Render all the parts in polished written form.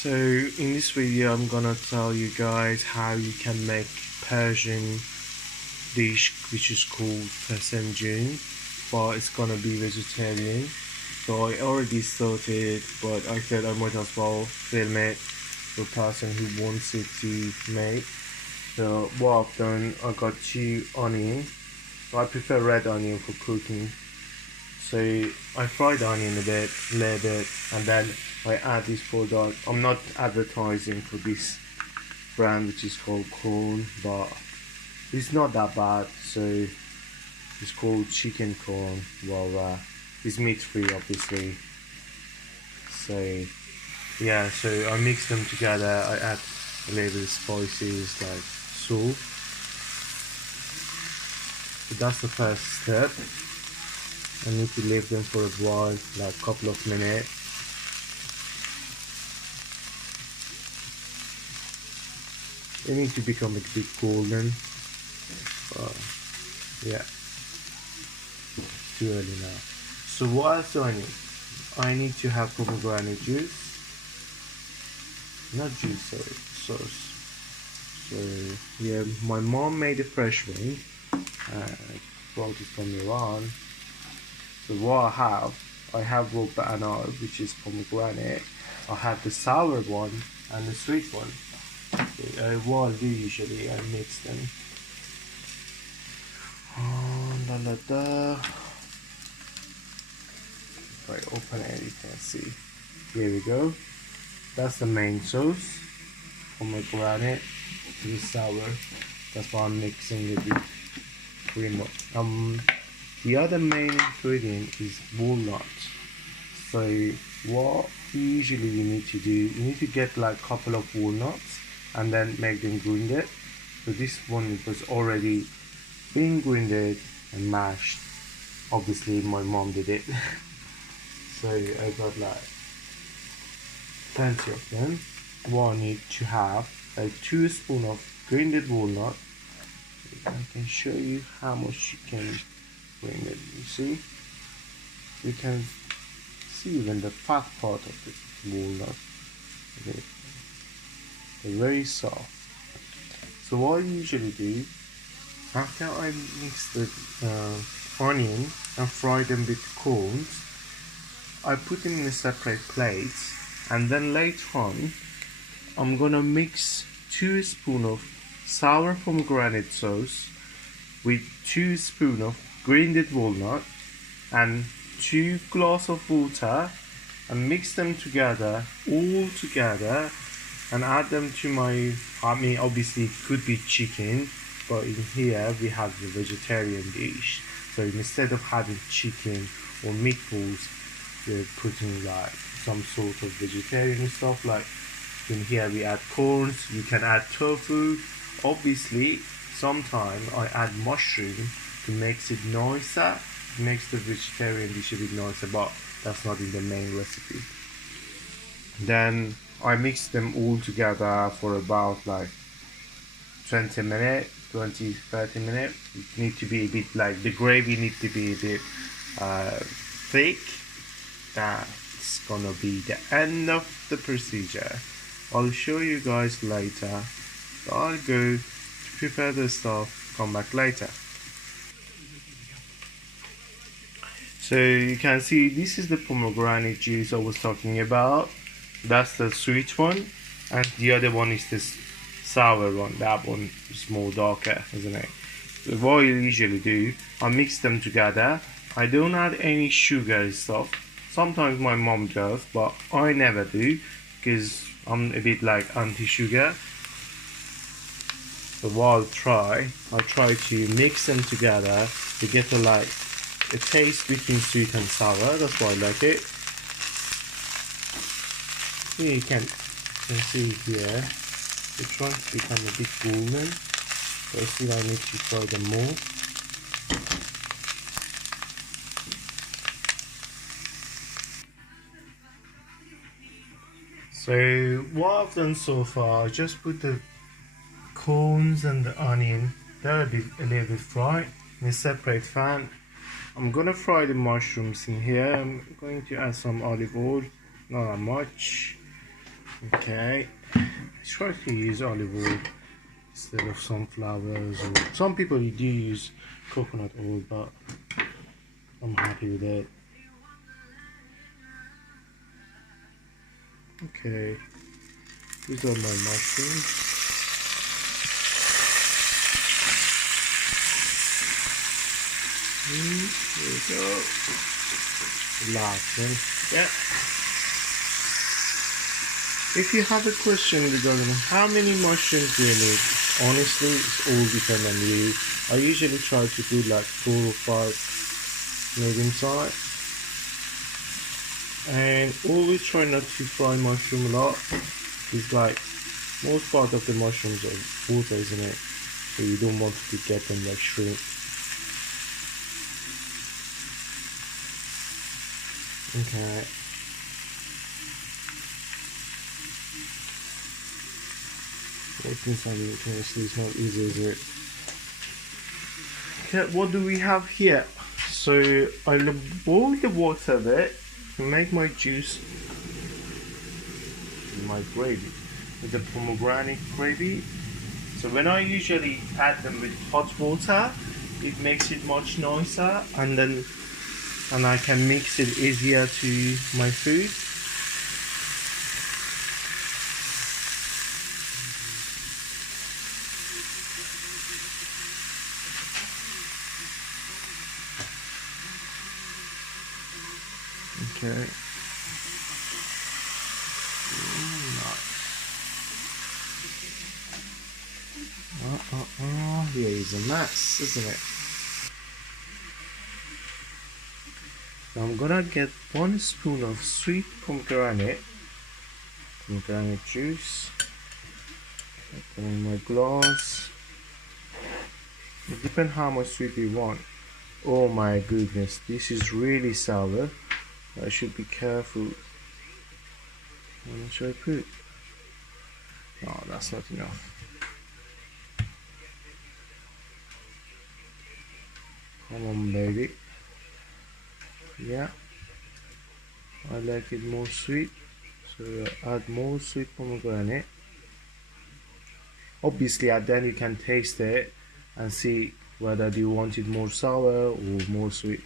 So in this video I'm gonna tell you guys how you can make Persian dish which is called fesenjoon, but it's gonna be vegetarian. So I already started, but I thought I might as well film it for a person who wants it to make. So what I've done, I got 2 onions. I prefer red onion for cooking. So I fry the onion a little bit, and then I add this product. I'm not advertising for this brand which is called quorn, but it's not that bad. So it's called chicken corn. Well, it's meat free obviously. So yeah, so I mix them together. I add a little bit of spices like salt. So that's the first step. I need to leave them for a while, like a couple of minutes. They need to become a bit golden. Yeah, too early now. So what else do I need? I need to have pomegranate juice. Not juice, sorry, sauce. So yeah, my mom made a fresh one. Brought it from Iran. So what I have raw banana, which is pomegranate. I have the sour one and the sweet one. So, what I do usually, I mix them. If I open it, you can see. Here we go. That's the main sauce. Pomegranate to the sour. That's why I'm mixing it with cream. The other main ingredient is walnut. So what usually you need to do, you need to get like a couple of walnuts and then make them grinded. So this one was already being grinded and mashed. Obviously my mom did it. So I got like plenty of them. What I need to have like 2 spoons of grinded walnut. I can show you how much you can grind it. You see, you can see even the fat part of the walnut. They're very soft. So what I usually do, after I mix the onion and fry them with corns, I put them in a separate plate, and then later on I'm gonna mix 2 spoons of sour pomegranate sauce with 2 spoons of grinded walnut and 2 glasses of water, and mix them together, all together, and add them to my, obviously it could be chicken, but in here we have the vegetarian dish. So instead of having chicken or meatballs, we're putting like some sort of vegetarian stuff. Like in here we add corns, you can add tofu. Obviously sometimes I add mushroom to make it nicer, makes the vegetarian dish a bit nicer, but that's not in the main recipe. Then I mix them all together for about like 20 minutes, 20-30 minutes. It needs to be a bit like, the gravy needs to be a bit thick. That's gonna be the end of the procedure. I'll show you guys later. So I'll go to prepare the stuff, come back later. So you can see this is the pomegranate juice I was talking about. That's the sweet one, and the other one is this sour one. That one is more darker, isn't it? So what I usually do, I mix them together. I don't add any sugar and stuff. Sometimes my mom does, but I never do because I'm a bit like anti-sugar. So what I try to mix them together to get a taste between sweet and sour. That's why I like it. Here you can see here, they're trying to become a bit golden, but still I need to fry them more. So what I've done so far, I just put the corns and the onion, they're a little bit fried in a separate pan. I'm gonna fry the mushrooms in here. I'm going to add some olive oil, not that much. Okay, I try to use olive oil instead of sunflowers, or some people do use coconut oil, but I'm happy with it. Okay, these are my mushrooms. There we go. Relaxing. Yeah. If you have a question regarding how many mushrooms do you need, honestly, it's all depend on you. I usually try to put like 4 or 5 medium size, and always try not to fry mushroom a lot. It's like most part of the mushrooms are water, isn't it? So you don't want to get them like shrimp. Okay. Working simultaneously is not easy, is it? Okay, what do we have here? So I'll boil the water a bit to make my juice, my gravy, with the pomegranate gravy. So when I usually add them with hot water, it makes it much nicer, and I can mix it easier to my food. Okay. Nice. Here is a mess, isn't it? So I'm gonna get 1 spoon of sweet pomegranate juice. Put in my glass. It depends how much sweet you want. Oh my goodness, this is really sour. I should be careful. How much should I put? Oh, that's not enough. Come on, baby. Yeah, I like it more sweet, so add more sweet pomegranate. Obviously, at then you can taste it and see whether you want it more sour or more sweet.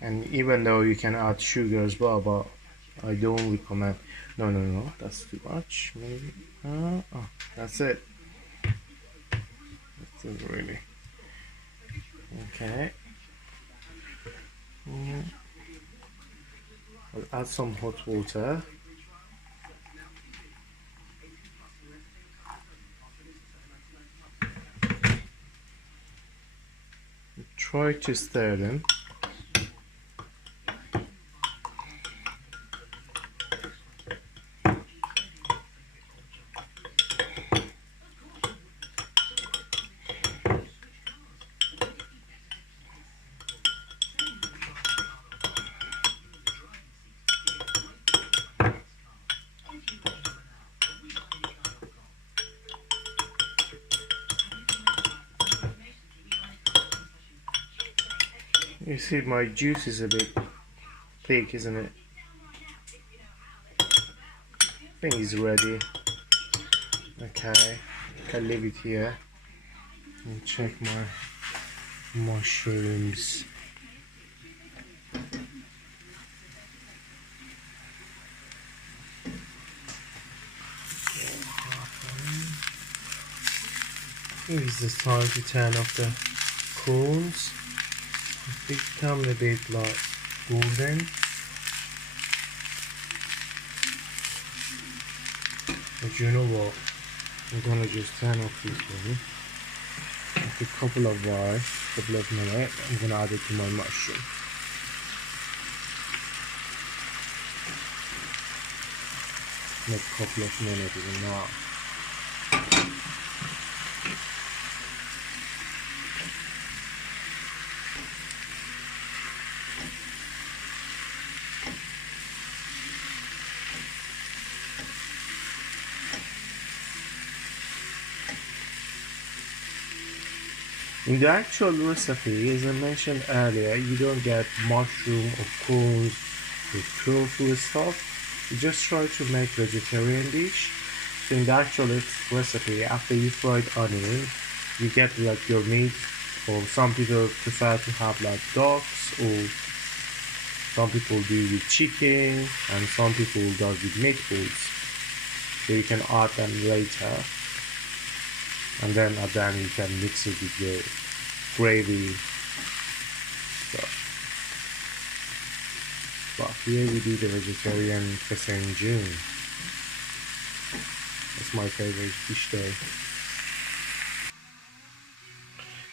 And even though you can add sugar as well, but I don't recommend. No, that's too much. Maybe. That's it. That's it, really. Okay. I'll add some hot water. Try to stir them. You see, my juice is a bit thick, isn't it? I think it's ready. Okay, I can leave it here and check my mushrooms. I think it's the time to turn off the corns. It become a bit like golden. But you know what? I'm gonna just turn off this one. After a couple of minutes, I'm gonna add it to my mushroom. Not a couple of minutes, even now. In the actual recipe, as I mentioned earlier, you don't get mushroom or corns with tofu stuff. You just try to make vegetarian dish. So in the actual recipe, after you fried onion, you get like your meat, or some people prefer to have like ducks, or some people do with chicken, and some people does with meatballs. So you can add them later, and then at the end you can mix it with your gravy stuff. But here we do the vegetarian fesenjoon. That's my favorite dish though.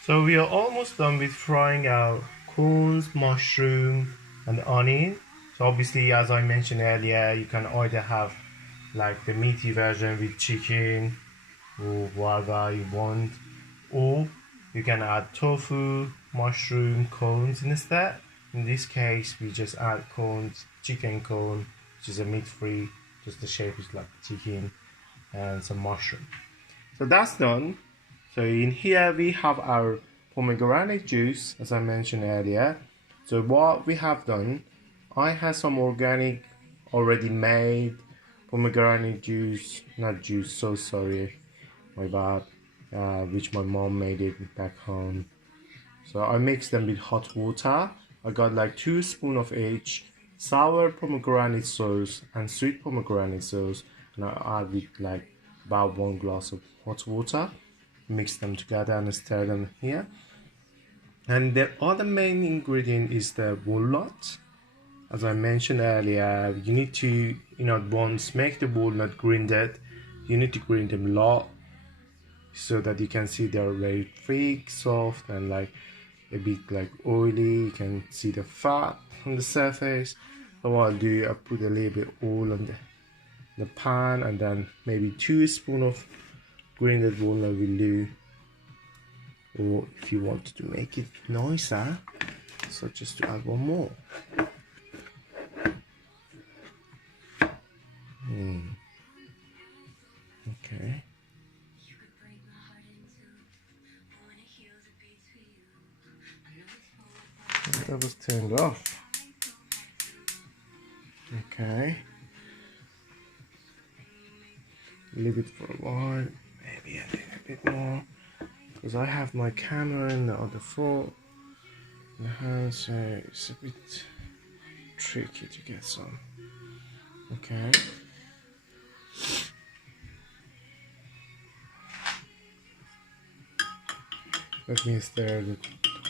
So we are almost done with frying our corns, mushroom and onion. So obviously, as I mentioned earlier, you can either have like the meaty version with chicken or whatever you want, or you can add tofu, mushroom, corns instead. In this case, we just add corns, chicken corn, which is a meat-free, just the shape is like chicken, and some mushroom. So that's done. So in here we have our pomegranate juice, as I mentioned earlier. So what we have done, I have some organic, already made pomegranate juice, not juice, so sorry, my bad, which my mom made it back home. So I mixed them with hot water. I got like 2 spoons of each, sour pomegranate sauce and sweet pomegranate sauce, and I add with like about 1 glass of hot water. Mix them together and stir them here. And the other main ingredient is the walnut. As I mentioned earlier, you need to, in advance, make the walnut grinded. You need to grind them a lot so that you can see they're very thick, soft, and like a bit like oily. You can see the fat on the surface. So what I'll do, I'll put a little bit oil on the pan, and then maybe 2 spoons of grinded walnut will do. Or if you want to make it nicer, so just to add 1 more. Okay. That was turned off. Okay. Leave it for a while, maybe a little bit more, because I have my camera in the other phone in the hand, so it's a bit tricky to get some. Okay. Let me stir the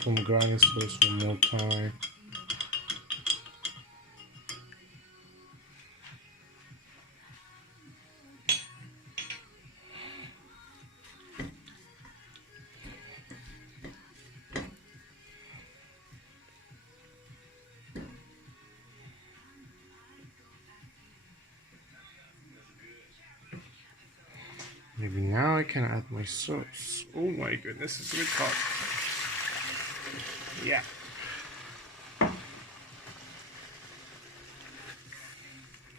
pomegranate sauce one more time. Maybe now I can add my sauce. Oh my goodness, it's a bit hot. Yeah.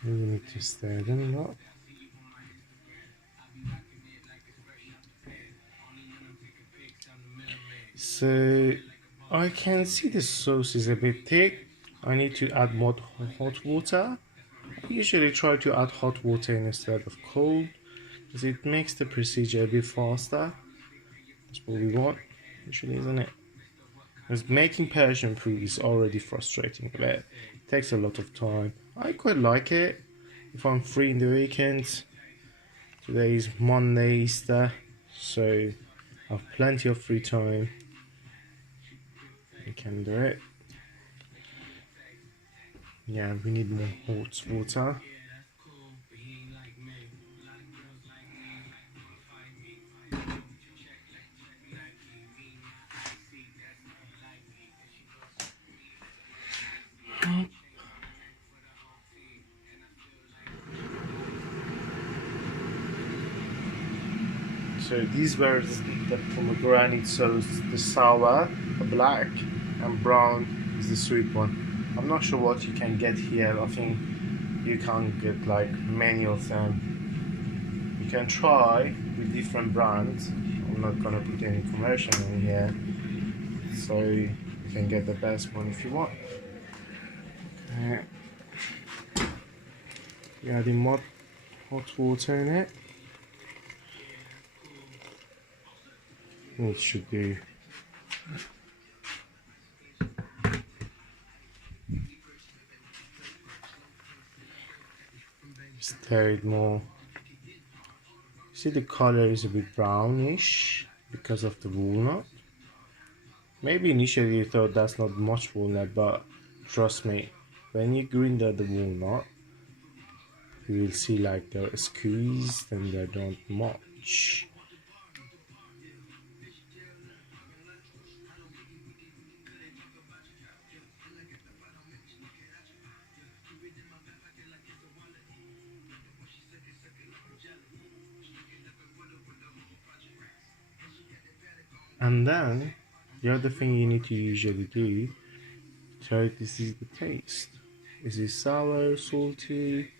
We need to stir them up. So I can see the sauce is a bit thick. I need to add more hot water. I usually try to add hot water instead of cold, because it makes the procedure a bit faster. That's what we want, usually, isn't it? Because making Persian food is already frustrating, but it takes a lot of time. I quite like it if I'm free in the weekends. Today is Monday, Easter, so I have plenty of free time. I can do it. Yeah, we need more hot water. So these were the pomegranate sauce, the sour, the black, and brown is the sweet one. I'm not sure what you can get here. I think you can't get like many of them. You can try with different brands. I'm not gonna put any commercial in here, so you can get the best one if you want. Okay. We're adding hot water in it. It should do. Stir it more. See, the color is a bit brownish because of the walnut. Maybe initially you thought that's not much walnut, but trust me, when you grind the walnut, you will see like they're squeezed and they don't much. And then the other thing you need to usually do, try to see the taste. Is it sour, salty?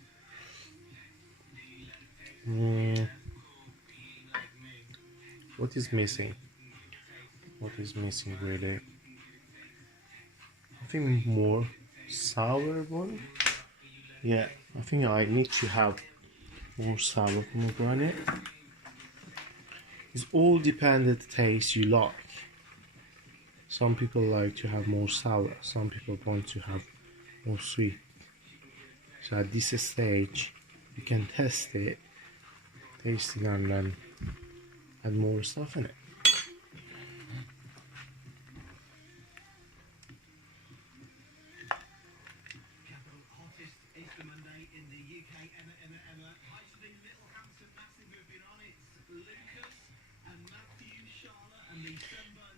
What is missing? What is missing really? I think more sour one. Yeah, I think I need to have more sour pomegranate. It's all depends on the taste you like. Some people like to have more sour, some people want to have more sweet. So at this stage, you can test it, taste it, and then add more stuff in it.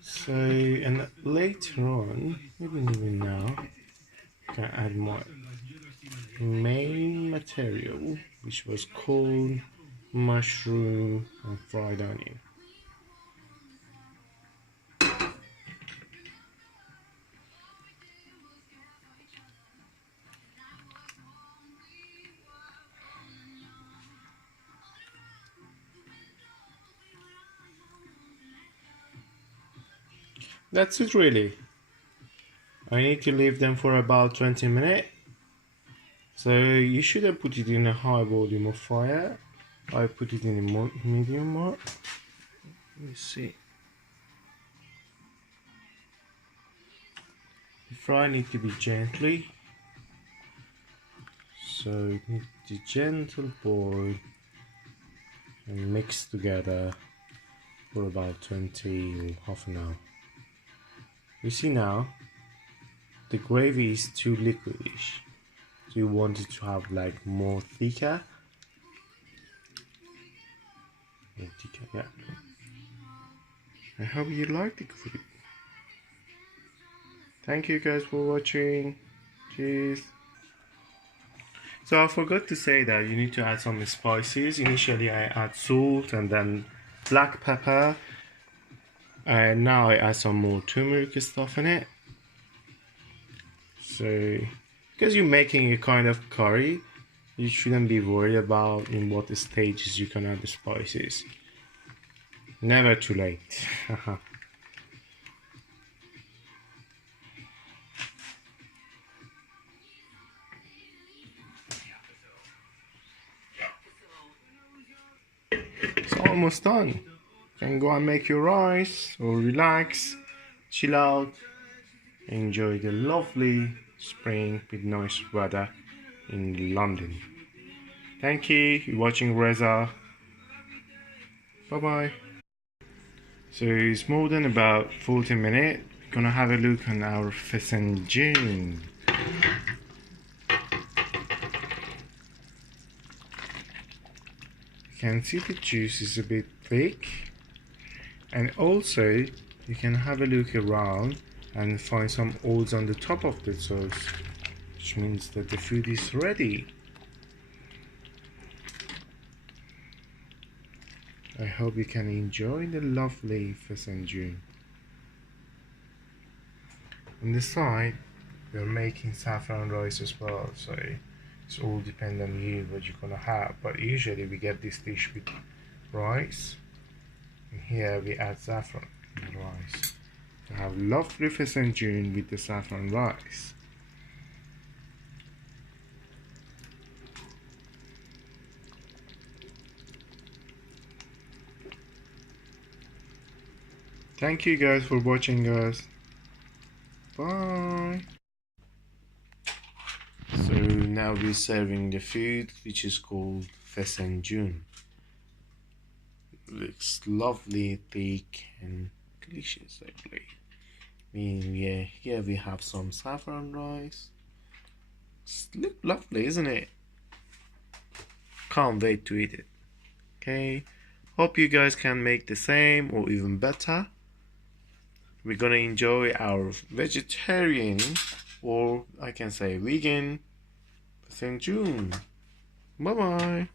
So, and later on, maybe even now, you can add more main material, which was corn, mushroom, and fried onion. That's it really. I need to leave them for about 20 minutes. So you should have put it in a high volume of fire. I put it in a medium one. Let me see. The fry needs to be gently. So it needs to gentle boil and mix together for about 20 or half an hour. You see now, the gravy is too liquidish. So you want it to have like more thicker. Yeah. I hope you liked the food. Thank you guys for watching. Cheers. So I forgot to say that you need to add some spices. Initially I add salt and then black pepper. And now I add some more turmeric stuff in it. So because you're making a kind of curry, you shouldn't be worried about in what stages you can add the spices. Never too late. It's almost done. You can go and make your rice or relax, chill out, enjoy the lovely spring with nice weather in London. Thank you. You're watching Reza. Bye bye. So it's more than about 40 minutes. We're gonna have a look on our Fesenjan. You can see the juice is a bit thick, and also you can have a look around and find some oils on the top of the sauce, which means that the food is ready. I hope you can enjoy the lovely fesenjoon. On the side, we're making saffron rice as well, so it's all depend on you what you're gonna have. But usually we get this dish with rice, and here we add saffron in the rice to have lovely fesenjoon with the saffron rice. Thank you guys for watching us. Bye. So now we're serving the food, which is called fesenjoon. Looks lovely, thick and delicious, I believe. Yeah, here we have some saffron rice. Look lovely, isn't it? Can't wait to eat it. Okay, hope you guys can make the same or even better. We're gonna enjoy our vegetarian, or I can say vegan, Fesenjoon. Bye bye.